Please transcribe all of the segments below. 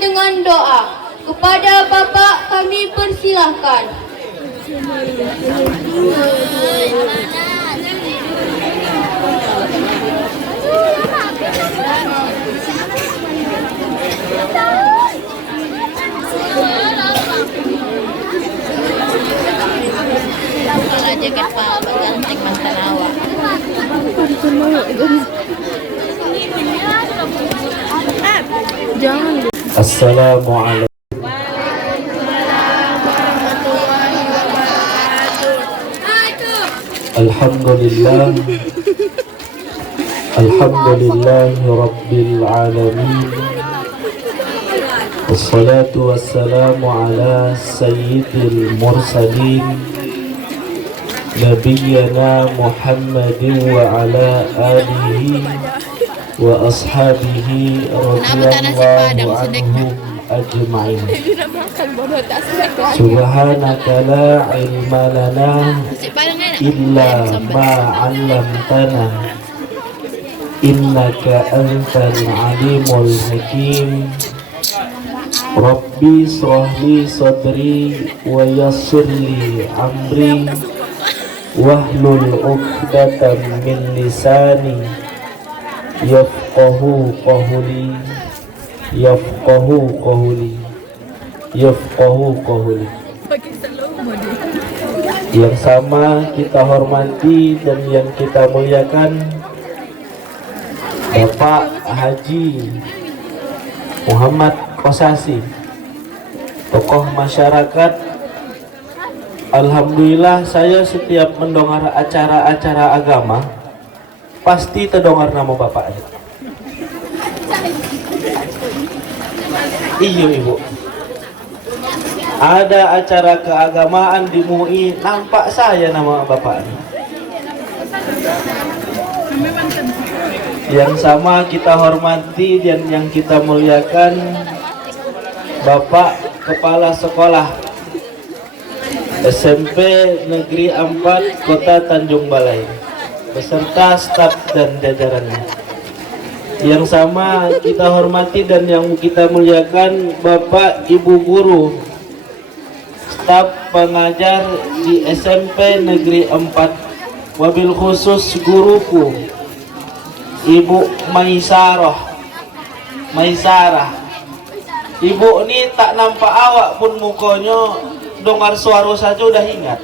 dengan doa. Kepada Bapak kami persilahkan. Kalau jaket Pak ganting mantan awak. Jangan. Assalamualaikum. Alhamdulillah. Alhamdulillah Rabbil Alamin. Wassalatu wassalamu ala sayyidil mursalin Nabiyyana Muhammadin wa ala alihi wa ashabihi radhiyallahu anhum ajma'in. Subhanaka la ilma lana illa ma 'allamtana innaka antal alimul hakim. Rabbi shrah li sadri wa yassir li amri wahlul 'uqdatam min lisani yafqahu qawli yafqahu qawli. Yang sama kita hormati dan yang kita muliakan Bapak Haji Muhammad Kosasi, tokoh masyarakat. Alhamdulillah saya setiap mendengar acara-acara agama pasti terdengar nama bapaknya. Iya ibu, ada acara keagamaan di MUI nampak saya nama bapaknya. Yang sama kita hormati dan yang kita muliakan Bapak Kepala Sekolah SMP Negeri 4 Kota Tanjung Balai beserta staf dan jajarannya. Yang sama kita hormati dan yang kita muliakan Bapak Ibu Guru staf pengajar di SMP Negeri 4, wabil khusus guruku Ibu Maisarah. Ibu ini tak nampak awak pun mukanya, dengar suara saja udah ingat.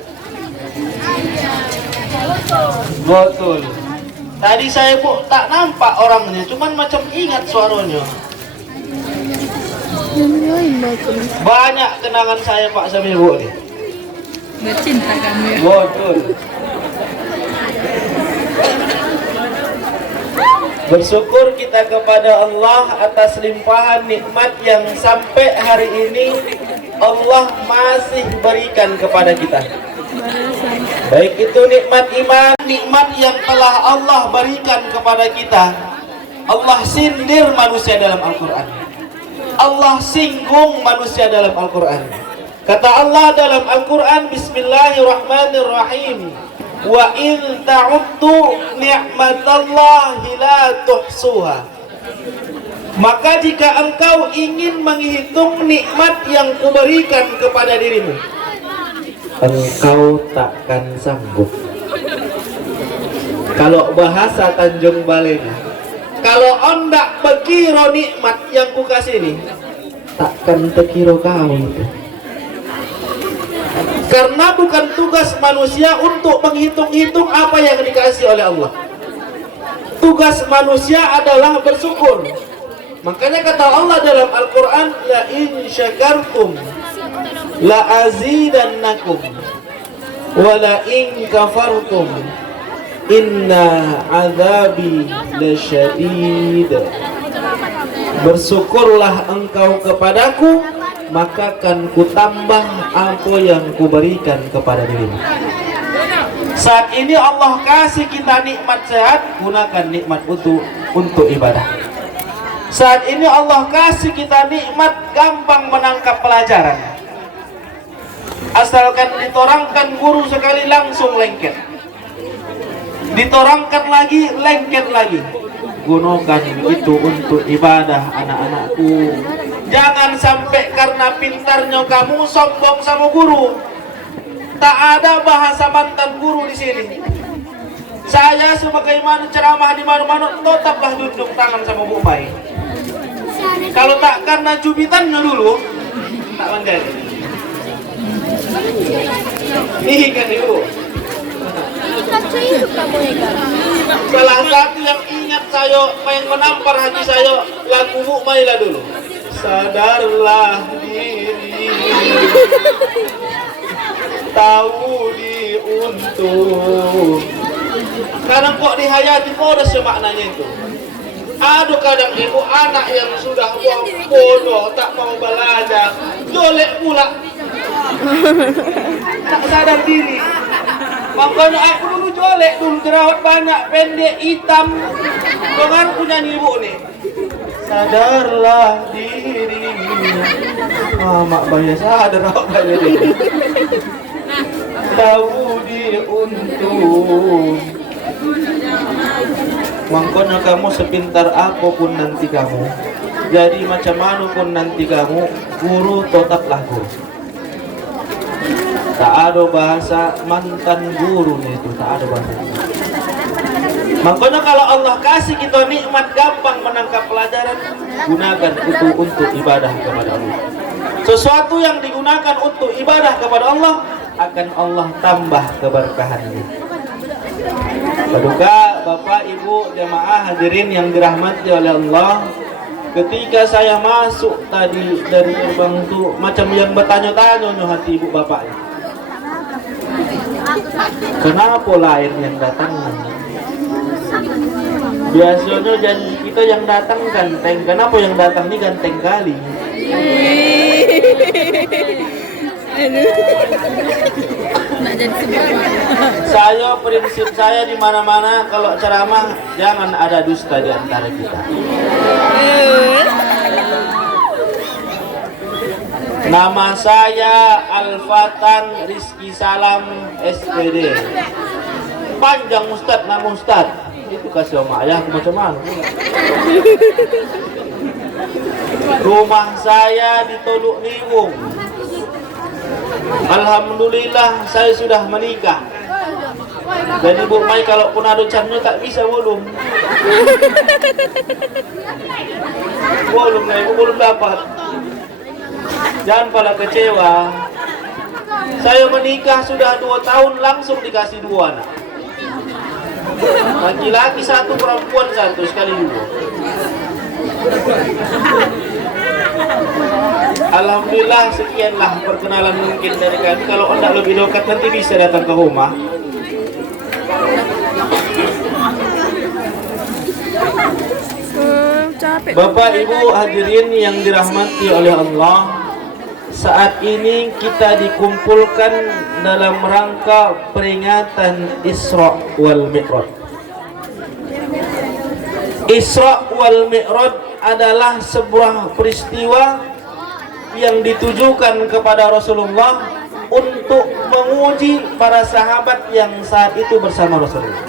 Betul. Tadi saya bu tak nampak orangnya, cuman macam ingat suaranya. Banyak kenangan saya Pak sama ibu nih. Bercinta kamu ya. Betul. Bersyukur kita kepada Allah atas limpahan nikmat yang sampai hari ini Allah masih berikan kepada kita. Baik itu nikmat iman, nikmat yang telah Allah berikan kepada kita. Allah sindir manusia dalam Al-Quran, Allah singgung manusia dalam Al-Quran. Kata Allah dalam Al-Quran, Bismillahirrahmanirrahim, wa in ta'uddu ni'matallahi la tuhsuha. Maka jika engkau ingin menghitung nikmat yang kuberikan kepada dirimu, engkau takkan sanggup. Kalau bahasa Tanjung Balai, kalau ondak bekiro nikmat yang kukasih ini, takkan tekiro kau itu. Karena bukan tugas manusia untuk menghitung-hitung apa yang dikasih oleh Allah. Tugas manusia adalah bersyukur. Makanya kata Allah dalam Al-Quran, la in syakartum la azidannakum wa la in kafartum inna azabi lasyadid. Bersyukurlah engkau kepadaku, maka akan kutambah apa yang kuberikan kepada dirimu. Saat ini Allah kasih kita nikmat sehat, gunakan nikmat untuk ibadah. Saat ini Allah kasih kita nikmat gampang menangkap pelajaran. Asalkan ditorangkan guru sekali langsung lengket, ditorangkan lagi lengket lagi. Gunakan itu untuk ibadah anak-anakku. Jangan sampai karena pintarnya kamu sombong sama guru. Tak ada bahasa mantan guru di sini. Saya sebagaimana ceramah di mana-mana tetaplah junjung tangan sama Bu Mai. Kalau tak karena cubitannya dulu, tak menjadi. Nih kan Ibu. Salah satu yang ingat saya, yang menampar hati saya, lagu Bu Mai lah dulu. Sadarlah diri, tahu diuntung. Kadang kok dihayati kok ada semaknanya itu. Aduh kadang ibu anak yang sudah bodoh tak mau belajar, jolek pula, tak sadar diri. Makanya aku dulu jolek, dulu jerawat banyak, pendek, hitam. Dengan punya ibu nih. Sadarlah diri. Mak bayar sadar awak bayar diri. Tahu diuntung. Makanya kamu sepintar apapun nanti kamu, jadi macam mana pun nanti kamu, guru tetaplah guru. Tak ada bahasa mantan guru itu, tak ada bahasa. Makanya kalau Allah kasih kita nikmat gampang menangkap pelajaran, gunakan itu untuk ibadah kepada Allah. Sesuatu yang digunakan untuk ibadah kepada Allah, akan Allah tambah keberkahannya. Paduka Bapak Ibu jamaah hadirin yang dirahmati oleh Allah, ketika saya masuk tadi dari gerbang itu macam yang bertanya-tanya hati ibu bapak, kenapa lain yang datang? Biasanya janji kita yang datang ganteng, kenapa yang datang ini ganteng kali? Saya prinsip saya di mana-mana kalau ceramah jangan ada dusta di antara kita. Nama saya Al-Fatan Rizky Salam SPD. Panjang Ustadz, nama Ustadz. Itu kasih sama ayah macam mana? Rumah saya di Teluk Niwung. Alhamdulillah saya sudah menikah. Jadi Bu Mai kalau pun ada cannya tak bisa belum. Belum lah, Ibu belum dapat. Jangan pada kecewa. Saya menikah sudah 2 tahun langsung dikasih 2 anak. Laki-laki 1, perempuan 1 sekali 2. Alhamdulillah sekianlah perkenalan mungkin dari kami. Kalau anda lebih dekat nanti bisa datang ke rumah. Bapak Ibu hadirin yang dirahmati oleh Allah, saat ini kita dikumpulkan dalam rangka peringatan Isra wal Mi'raj. Isra wal Mi'raj adalah sebuah peristiwa yang ditujukan kepada Rasulullah untuk menguji para sahabat yang saat itu bersama Rasulullah.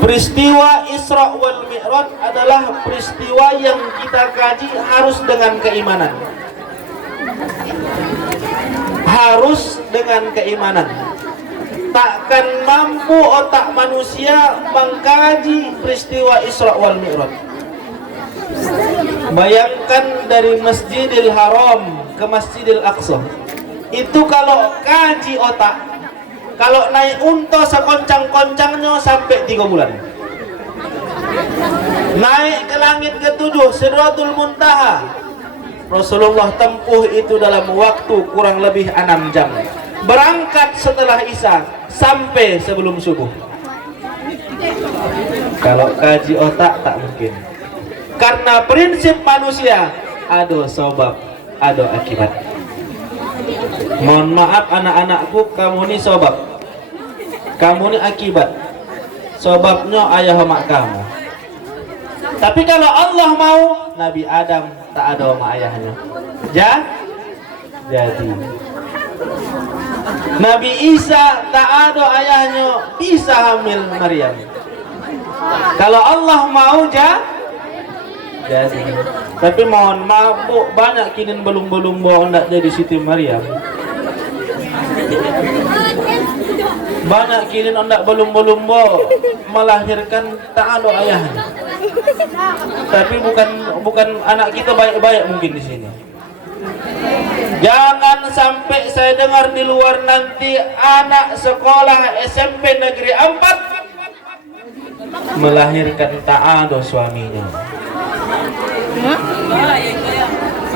Peristiwa Isra wal Mi'raj adalah peristiwa yang kita kaji harus dengan keimanan. Harus dengan keimanan. Takkan mampu otak manusia mengkaji peristiwa Isra wal Mi'raj. Bayangkan dari Masjidil Haram ke Masjidil Aqsa. Itu kalau kaji otak, kalau naik unta sekoncang-koncangnya sampai 3 bulan. Naik ke langit ke-7 Sidratul Muntaha, Rasulullah tempuh itu dalam waktu kurang lebih 6 jam. Berangkat setelah Isya sampai sebelum subuh. Kalau kaji otak tak mungkin. Karena prinsip manusia ada sebab, ada akibat. Mohon maaf anak-anakku, kamu ni sebab, kamu ni akibat. Sebabnya ayah mak kamu. Tapi kalau Allah mau, Nabi Adam tak ada mak ayahnya. Jadi Nabi Isa tak ada ayahnya, bisa hamil Maryam. Kalau Allah mau jadi. Tapi mohon maaf Bu, banyak kini belum hendak jadi Siti Maryam. Banyak kini hendak belum melahirkan tak ada ayahnya. Tapi bukan anak kita baik-baik mungkin di sini. Jangan sampai saya dengar di luar nanti anak sekolah SMP Negeri 4 melahirkan tak ada suaminya.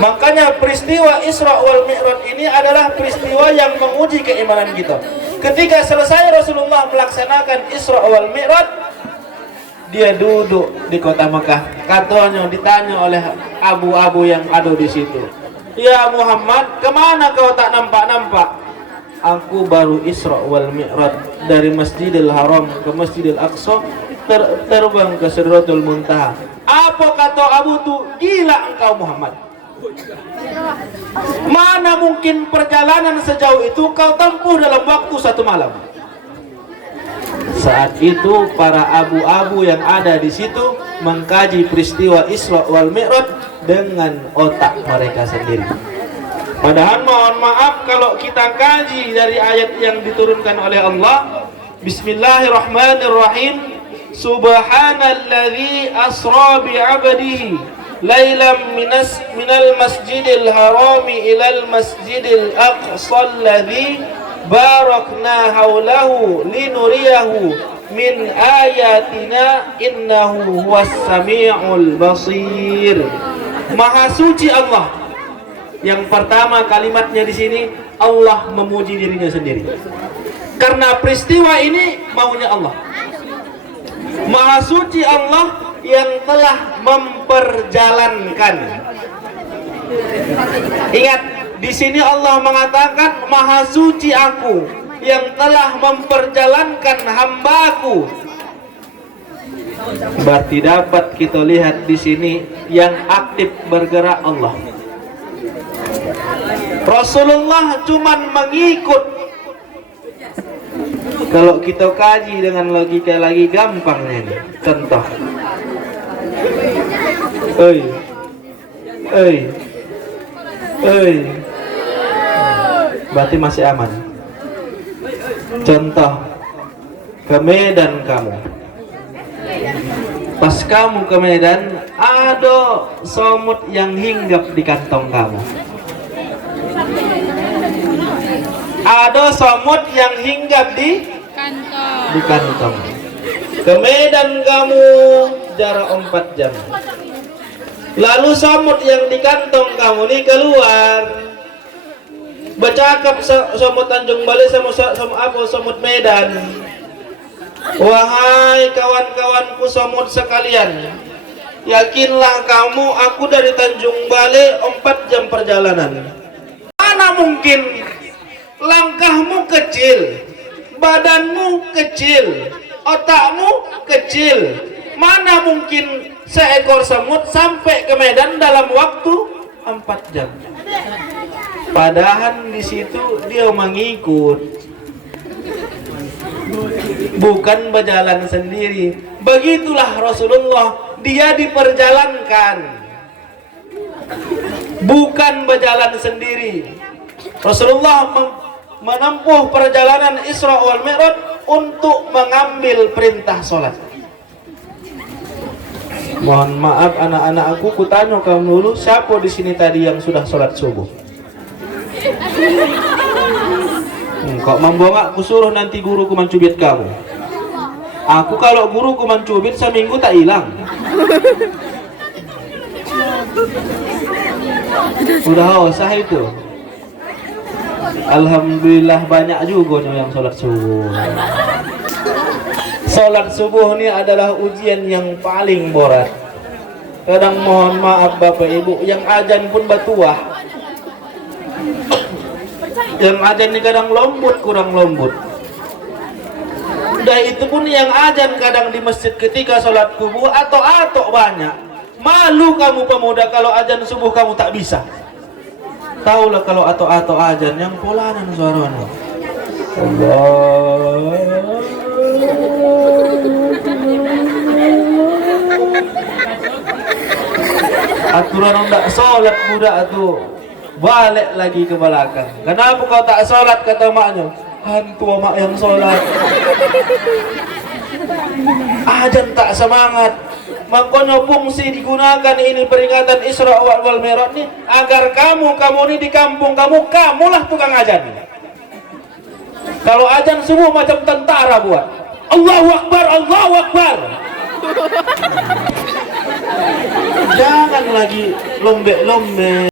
Makanya peristiwa Isra wal Mi'raj ini adalah peristiwa yang menguji keimanan kita. Ketika selesai Rasulullah melaksanakan Isra wal Mi'raj, dia duduk di kota Mekah. Katanya ditanya oleh abu-abu yang ada di situ, "Ya Muhammad, kemana kau tak nampak-nampak?" "Aku baru Isra wal Mi'raj dari Masjidil Haram ke Masjidil Aqsa, terbang ke Sidratul Muntaha." Apa kata Abu tu? "Gila engkau Muhammad. Mana mungkin perjalanan sejauh itu kau tempuh dalam waktu 1 malam?" Saat itu para abu-abu yang ada di situ mengkaji peristiwa Isra wal Mi'raj dengan otak mereka sendiri. Padahal mohon maaf kalau kita kaji dari ayat yang diturunkan oleh Allah, Bismillahirrahmanirrahim, Subhanalladzi asra bi'abdihi lailam minal masjidil harami ilal masjidil aqsa alladzi barakna haulahu linuriyahu min ayatina innahu huwas sami'ul basir. Maha suci Allah. Yang pertama kalimatnya di sini Allah memuji dirinya sendiri. Karena peristiwa ini maunya Allah. Maha suci Allah yang telah memperjalankan. Ingat, di sini Allah mengatakan Maha suci Aku yang telah memperjalankan hamba-Ku. Berarti dapat kita lihat di sini yang aktif bergerak Allah. Rasulullah cuman mengikut. Kalau kita kaji dengan logika lagi gampang ini. Contoh. Berarti masih aman. Contoh, ke Medan kamu. Pas kamu ke Medan, ada somut yang hinggap di kantong kamu. Ada somut yang hinggap di kantong. Ke Medan kamu jarak 4 jam. Lalu somut yang di kantong kamu ini keluar. Bercakap somut Tanjung Balai sama somut Medan. "Wahai kawan-kawanku somut sekalian, yakinlah kamu aku dari Tanjung Balai 4 jam perjalanan. Mana mungkin langkahmu kecil, badanmu kecil, otakmu kecil. Mana mungkin seekor semut sampai ke Medan dalam waktu 4 jam?" Padahal di situ dia mengikut, bukan berjalan sendiri. Begitulah Rasulullah, dia diperjalankan, bukan berjalan sendiri. Rasulullah menempuh perjalanan Isra wal Mi'raj untuk mengambil perintah sholat. Mohon maaf anak-anak aku, kutanya kamu dulu, siapa di sini tadi yang sudah sholat subuh? Kok membongak, ku suruh nanti guruku mencubit kamu. Aku kalau guruku mencubit seminggu tak hilang. Udah usah itu. Alhamdulillah banyak juga yang sholat subuh. Sholat subuh ini adalah ujian yang paling berat. Kadang mohon maaf Bapak Ibu, yang azan pun batuah. Yang azan ini kadang lembut, kurang lembut. Udah itu pun yang azan kadang di masjid ketika sholat subuh atau banyak. Malu kamu pemuda kalau azan subuh kamu tak bisa. Taulah kalau atau azan yang polanan suaranya. Allah. Aturan ndak sholat budak tuh balik lagi ke belakang. Kenapa kau tak sholat, kata maknya? Hantu mak yang sholat. Ajan tak semangat. Makanya fungsi digunakan ini peringatan Isra wal Mi'raj ini agar kamu ini di kampung kamulah tukang ajan. Kalau ajan subuh macam tentara buat. Allahu Akbar, Allahu Akbar. Jangan lagi lombe-lombe.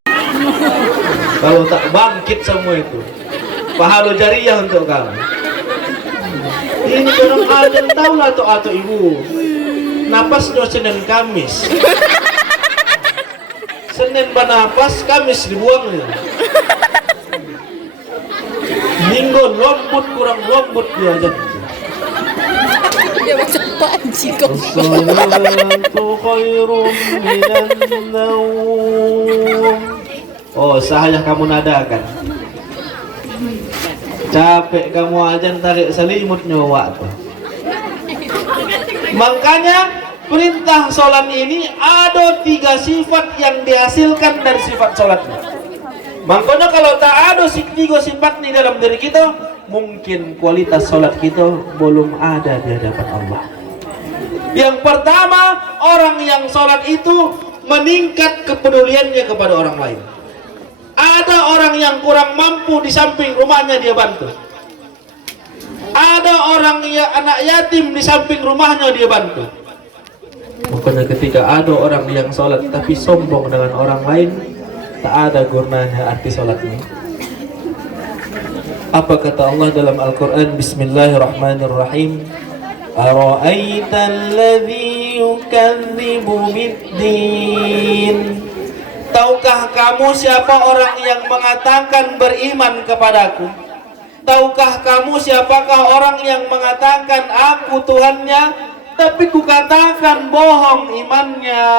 Kalau tak bangkit semua itu, pahala jariah untuk kamu. Ini orang ajan tahulah atau ibu. Napasnya Senin Kamis. Senin bernapas, Kamis dibuangnya. Minggu lembut kurang lembut dia aja. Dia macam panci kau. As-salatu khairum minan naum. Oh, sahaya kamu nadakan. Capek kamu ajan tarik selimut nyawa tuh. Makanya perintah sholat ini ada 3 sifat yang dihasilkan dari sifat sholatnya. Makanya kalau tak ada 3 sifat di dalam diri kita, mungkin kualitas sholat kita belum ada di hadapan Allah. Yang pertama, orang yang sholat itu meningkat kepeduliannya kepada orang lain. Ada orang yang kurang mampu, di samping rumahnya dia bantu. Ada orang yang anak yatim, di samping rumahnya dia bantu. Makanya ketika ada orang yang sholat tapi sombong dengan orang lain, tak ada gunanya arti sholatnya. Apa kata Allah dalam Al-Quran? Bismillahirrahmanirrahim. Ara'aital ladzi yukadzibu biddin. Tahukah kamu siapa orang yang mengatakan beriman kepadaku? Tahukah kamu siapakah orang yang mengatakan aku Tuhannya, tapi kukatakan bohong imannya,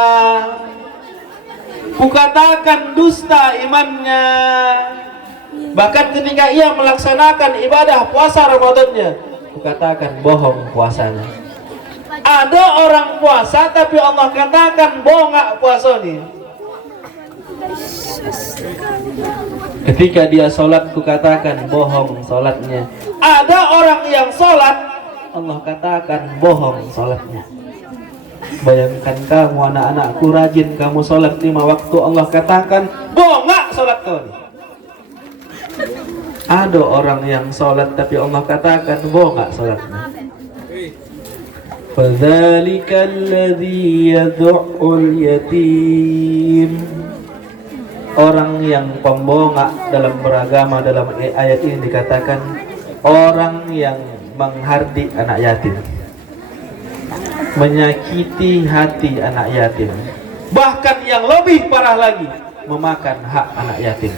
kukatakan dusta imannya. Bahkan ketika ia melaksanakan ibadah puasa Ramadannya, kukatakan bohong puasanya. Ada orang puasa tapi Allah katakan bongak puasanya. Ketika dia sholat, kukatakan bohong sholatnya. Ada orang yang sholat, Allah katakan bohong sholatnya. Bayangkan kamu anak-anakku rajin kamu sholat 5 waktu, Allah katakan bongak sholat kau. Ada orang yang sholat tapi Allah katakan bongak sholatnya. Fadzalikal ladzi yad'ul yatim. Orang yang pembongak dalam beragama, dalam ayat ini dikatakan orang yang menghardik anak yatim, menyakiti hati anak yatim, bahkan yang lebih parah lagi memakan hak anak yatim.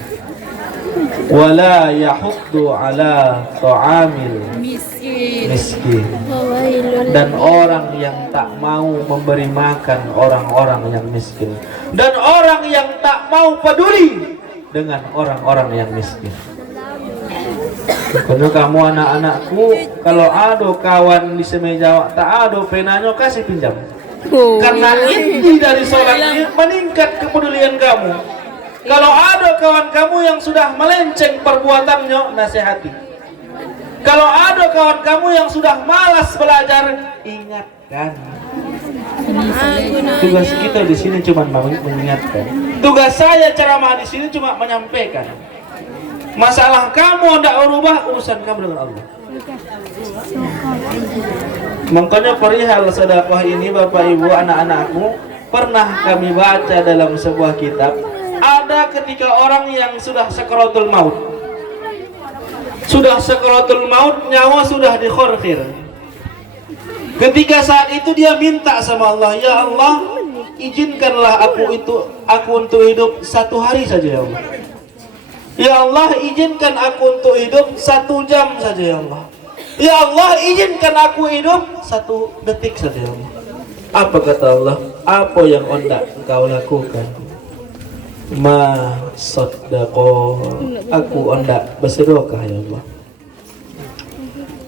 Wala yahuddu ala ta'amil miskin. Dan orang yang tak mau memberi makan orang-orang yang miskin, dan orang yang tak mau peduli dengan orang-orang yang miskin. Kalau kamu anak-anakku, kalau ada kawan di semeja tak ada penanya, kasih pinjam. Karena inti dari sholat ini meningkat kepedulian kamu. Kalau ada kawan kamu yang sudah melenceng perbuatannya, nasihati. Kalau ada kawan kamu yang sudah malas belajar, ingatkan. Tugas kita di sini cuma mengingatkan. Tugas saya ceramah di sini cuma menyampaikan. Masalah kamu hendak berubah, urusan kamu dengan Allah. Makanya perihal sedekah ini, Bapak Ibu, anak-anakku, pernah kami baca dalam sebuah kitab. Ada ketika orang yang sudah sakaratul maut, nyawa sudah dikhorkhir. Ketika saat itu dia minta sama Allah, ya Allah, izinkanlah aku untuk hidup 1 hari saja ya Allah. Ya Allah, izinkan aku untuk hidup 1 jam saja ya Allah. Ya Allah, izinkan aku hidup 1 detik saja ya Allah. Apa kata Allah? Apa yang hendak engkau lakukan? Ma saddaqo, aku hendak bersedekah ya Allah.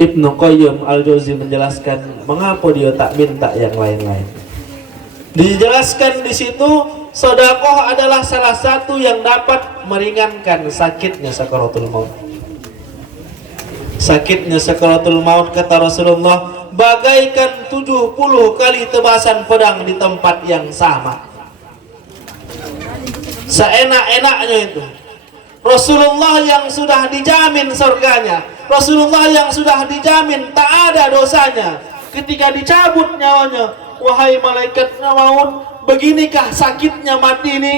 Ibnu Qayyim Al-Jauzi menjelaskan mengapa dia tak minta yang lain-lain. Dijelaskan di situ sedekah adalah salah satu yang dapat meringankan sakitnya sakaratul maut. Sakitnya sakaratul maut, kata Rasulullah, bagaikan 70 kali tebasan pedang di tempat yang sama. Seenak-enaknya itu. Rasulullah yang sudah dijamin surganya, Rasulullah yang sudah dijamin tak ada dosanya, ketika dicabut nyawanya, wahai malaikat maut, beginikah sakitnya mati ini?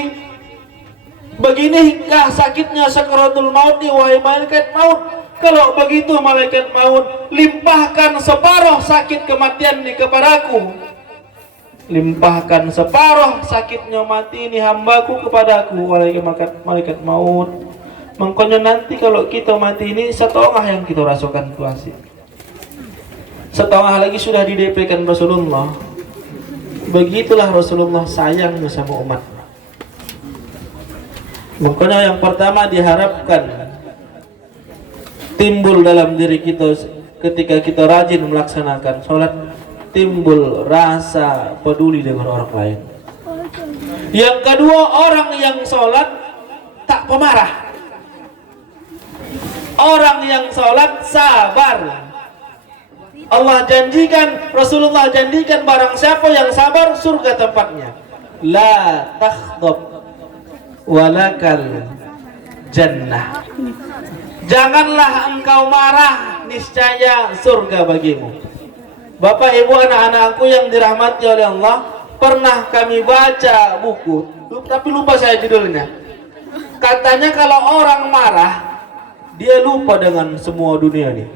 Beginikah sakitnya sakaratul maut ini, wahai malaikat maut? Kalau begitu malaikat maut, limpahkan separuh sakit kematian ini kepadaku. Limpahkan separuh sakitnya mati ini hambaku kepadaku, malaikat maut. Makanya nanti kalau kita mati ini, setengah yang kita rasakan kuasi, setengah lagi sudah di-DP-kan Rasulullah. Begitulah Rasulullah sayangnya sama umat. Makanya yang pertama diharapkan timbul dalam diri kita ketika kita rajin melaksanakan sholat, timbul rasa peduli dengan orang lain. Yang kedua, orang yang sholat tak pemarah. Orang yang sholat sabar. Allah janjikan, Rasulullah janjikan, barang siapa yang sabar, surga tempatnya. La takhdab walakal jannah. Janganlah engkau marah, niscaya surga bagimu. Bapak ibu anak-anakku yang dirahmati oleh Allah, pernah kami baca buku, tapi lupa saya judulnya. Katanya kalau orang marah, dia lupa dengan semua dunia ini.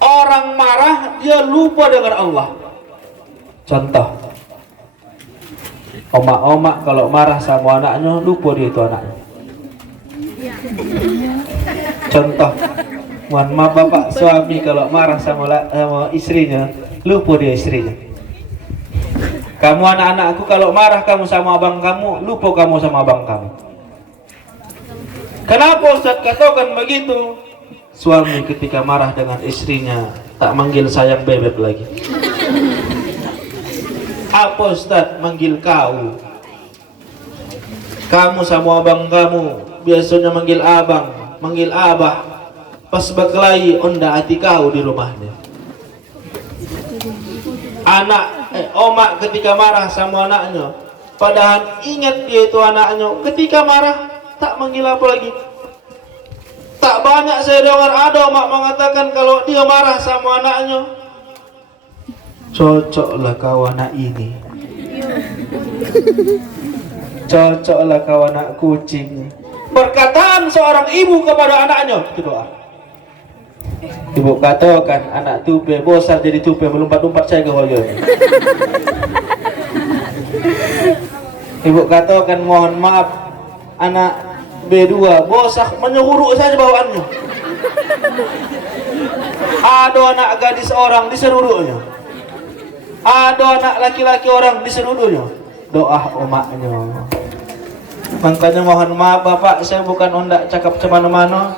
Orang marah, dia lupa dengan Allah. Contoh, omak-omak kalau marah sama anaknya, lupa dia itu anaknya. Contoh, mohon maaf bapak suami kalau marah sama istrinya, lupa dia istrinya. Kamu anak-anakku kalau marah kamu sama abang kamu, lupa kamu sama abang kamu. Kenapa Ustaz katakan begitu? Suami ketika marah dengan istrinya tak manggil sayang bebek lagi. Apa Ustaz manggil kau? Kamu sama abang kamu biasanya manggil abang, manggil abah. Pas berkelahi onda hati kau di rumahnya. Omak ketika marah sama anaknya, padahal ingat dia itu anaknya, ketika marah tak manggil apa lagi. Tak banyak saya dengar ada omak mengatakan kalau dia marah sama anaknya, cocoklah kau anak ini, cocoklah kau anak kucing. Perkataan seorang ibu kepada anaknya itu doa. Ibu katakan anak tupe bosar jadi tupe melompat-lompat saya ke wajah. Ibu katakan mohon maaf anak B2 bosak menyuruh saja bawaannya. Ada anak gadis orang diseruduknya, ada anak laki-laki orang diseruduknya. Doa omaknya. Makanya mohon maaf Bapak, saya bukan ondak cakap cemana-mana.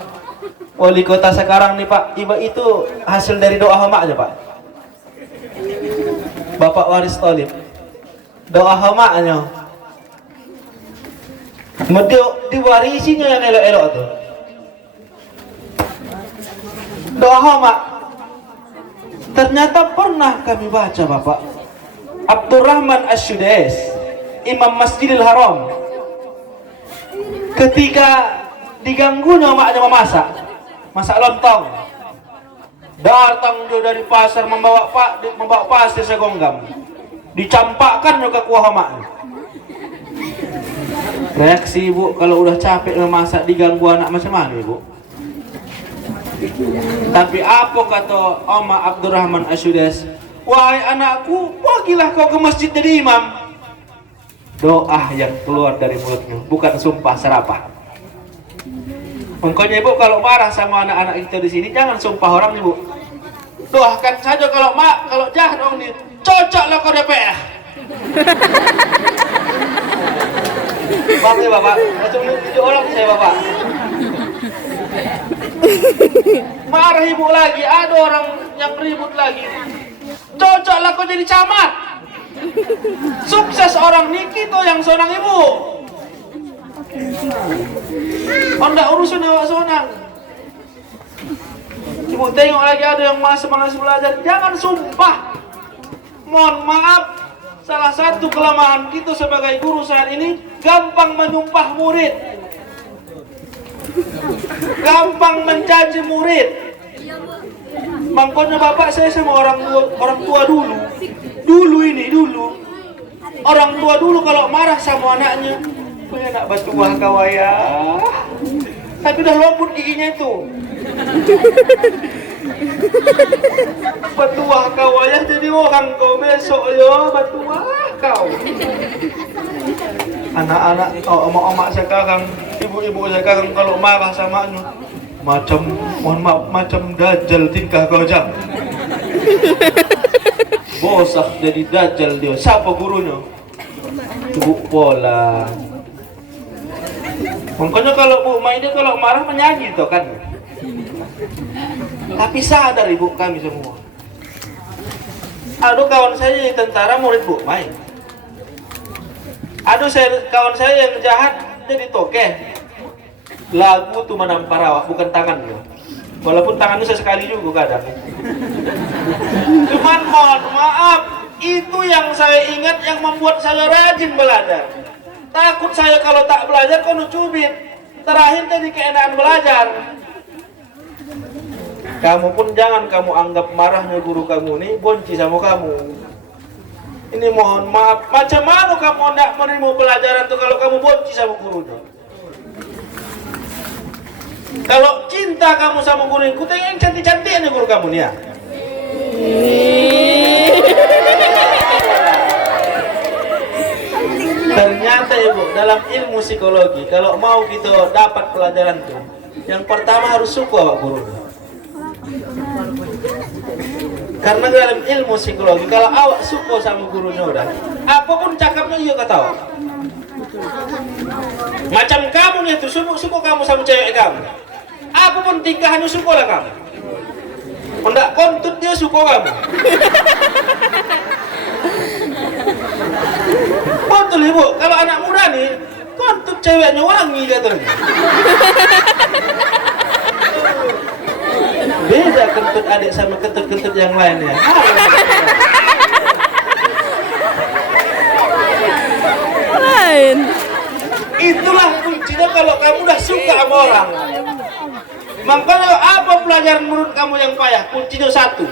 Wali kota sekarang nih Pak, ibu itu hasil dari doa omaknya Pak. Bapak Waris Thalib, doa omaknya diwarisinya yang elok-elok tuh. Doa omak. Ternyata pernah kami baca Bapak, Abdurrahman Asy-Sudais, Imam Masjidil Haram, ketika diganggunya omaknya masak lontong, datang dia dari pasar membawa pasir segonggam, dicampakkan juga kuah omaknya. Reaksi ibu kalau udah capek memasak diganggu anak macam mana ibu? Tapi apa kata Oma Abdurrahman Asy-Sudais? Wahai anakku, pergilah kau ke masjid jadi imam. Doa yang keluar dari mulutnya, bukan sumpah serapah. Makanya ibu kalau marah sama anak-anak kita di sini jangan sumpah orang ibu. Doakan saja kalau jahat orang ini, cocoklah kau DPR. Maaf ya Bapak, macam ini orang saya Bapak. Marah ibu lagi, ada orang yang ribut lagi. Cocoklah kau jadi camat. Sukses orang niki to yang sonang ibu. Ndak urusan awak sonang. Ibu tengok lagi ada yang masih malas belajar, jangan sumpah. Mohon maaf, salah satu kelemahan kita sebagai guru saat ini gampang menyumpah murid, gampang mencaci murid. Makanya bapak saya sama orang tua dulu orang tua dulu kalau marah sama anaknya, anak batuah kawaya, tapi udah loput giginya itu. Batuah kawaya jadi orang kau besok yo, batuah kau. Anak-anak omak-omak sekarang, ibu-ibu sekarang kalau marah sama anaknya, mohon maaf, macam dajjal tingkah kau jam. Bosak jadi dajjal dia. Siapa gurunya? Ibu pola. Makanya kalau Bu Mai dia kalau marah menyanyi tuh kan. Tapi sadar ibu kami semua. Aduh kawan saya yang tentara murid Bu Mai. Aduh kawan saya yang jahat jadi tokeh. Lagu tuh menampar awak bukan tangannya. Walaupun tangannya sesekali juga kadang. Cuman mohon maaf, itu yang saya ingat yang membuat saya rajin belajar. Takut saya kalau tak belajar kau cubit. Terakhir jadi keenaan belajar. Kamu pun jangan kamu anggap marahnya guru kamu ini bonci sama kamu. Ini mohon maaf, macam mana kamu tidak menerima pelajaran tuh kalau kamu bonci sama gurunya? Kalau cinta kamu sama guru, ku tengok yang cantik-cantiknya guru kamu nih ya. Ternyata ibu dalam ilmu psikologi kalau mau kita dapat pelajaran tuh, yang pertama harus suka awak guru. Karena dalam ilmu psikologi kalau awak suka sama gurunya udah, apapun cakapnya iya kata awak. Macam kamu nih tuh suka kamu sama cewek kamu, apapun tingkahnya suka lah kamu. Hendak kontut dia suka kamu. Betul ibu, kalau anak muda nih kontut ceweknya wangi katanya. Beda kentut adik sama kentut-kentut yang lain ya. Lain. Itulah kuncinya kalau kamu udah suka sama orang. Makanya apa pelajaran menurut kamu yang payah? Kuncinya satu,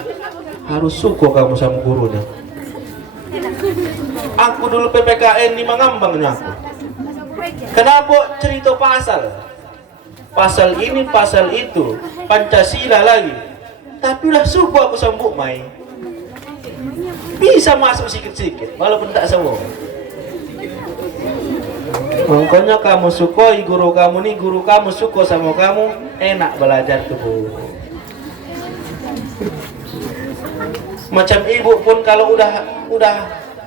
harus suka kamu sama gurunya. Aku dulu PPKN di Mangambangnya aku. Kenapa cerita pasal ini, pasal itu, Pancasila lagi. Tapi lah suka aku sama Bu Mai. Bisa masuk sikit-sikit, walaupun tak semua. Makanya kamu sukoi guru kamu nih, guru kamu suka sama kamu, enak belajar tuh Bu. Macam ibu pun kalau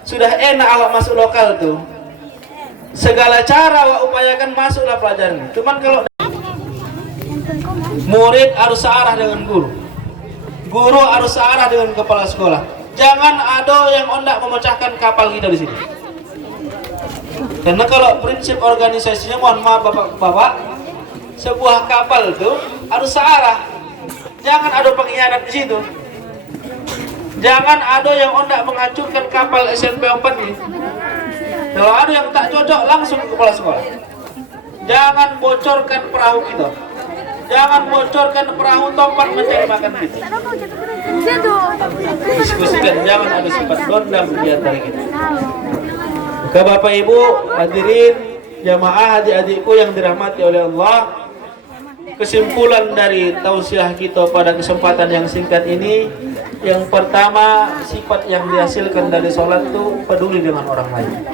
sudah enak awak masuk lokal tuh, segala cara awak upayakan masuklah pelajaran. Cuman kalau murid harus searah dengan guru, guru harus searah dengan kepala sekolah. Jangan ada yang hendak memecahkan kapal kita di sini. Karena kalau prinsip organisasinya, mohon maaf bapak-bapak, sebuah kapal itu harus searah. Jangan ada pengkhianat di situ. Jangan ada yang hendak menghancurkan kapal SMP 4 ini. Kalau ada yang tak cocok langsung ke kepala sekolah. Jangan bocorkan perahu kita. Jangan bocorkan perahu tempat mencari makan kita. Diskusikan, jangan ada sifat dendam di antara kita. Ke Bapak Ibu hadirin jamaah adik-adikku yang dirahmati oleh Allah, kesimpulan dari tausiah kita pada kesempatan yang singkat ini, yang pertama, sifat yang dihasilkan dari sholat itu peduli dengan orang lain.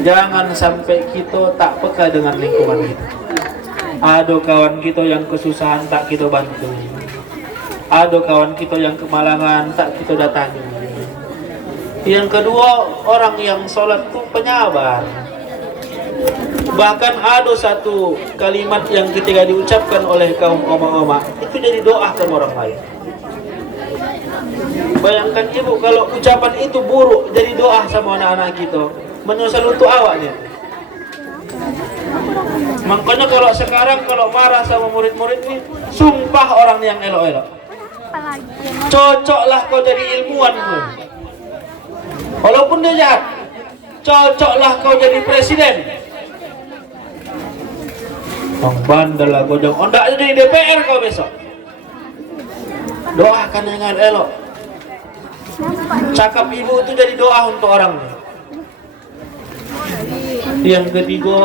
Jangan sampai kita tak peka dengan lingkungan kita. Ada kawan kita yang kesusahan tak kita bantu. Ada kawan kita yang kemalangan tak kita datangi. Yang kedua, orang yang sholat itu penyabar. Bahkan ada satu kalimat yang ketika diucapkan oleh kaum oma-oma itu jadi doa ke orang lain. Bayangkan ibu kalau ucapan itu buruk jadi doa sama anak-anak kita, menyusul untuk awaknya. Makanya kalau sekarang kalau marah sama murid-murid ini, sumpah orang yang elok-elok. Cocoklah kau jadi ilmuwan pun. Walaupun dia jahat, cocoklah kau jadi presiden. Bang bandel lah kau jangan. Ondak jadi DPR kau besok. Doakan dengan elok. Cakap ibu itu jadi doa untuk orang. Yang ketiga,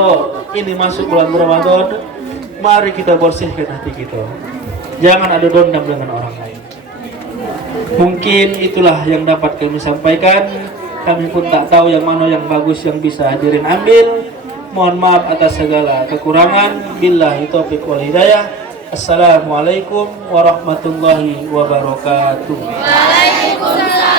ini masuk bulan Ramadan, mari kita bersihkan hati kita. Jangan ada dendam dengan orang lain. Mungkin itulah yang dapat kami sampaikan. Kami pun tak tahu yang mana yang bagus yang bisa hadirin ambil. Mohon maaf atas segala kekurangan. Billahi taufiq wal hidayah. Assalamualaikum warahmatullahi wabarakatuh. Waalaikumsalam.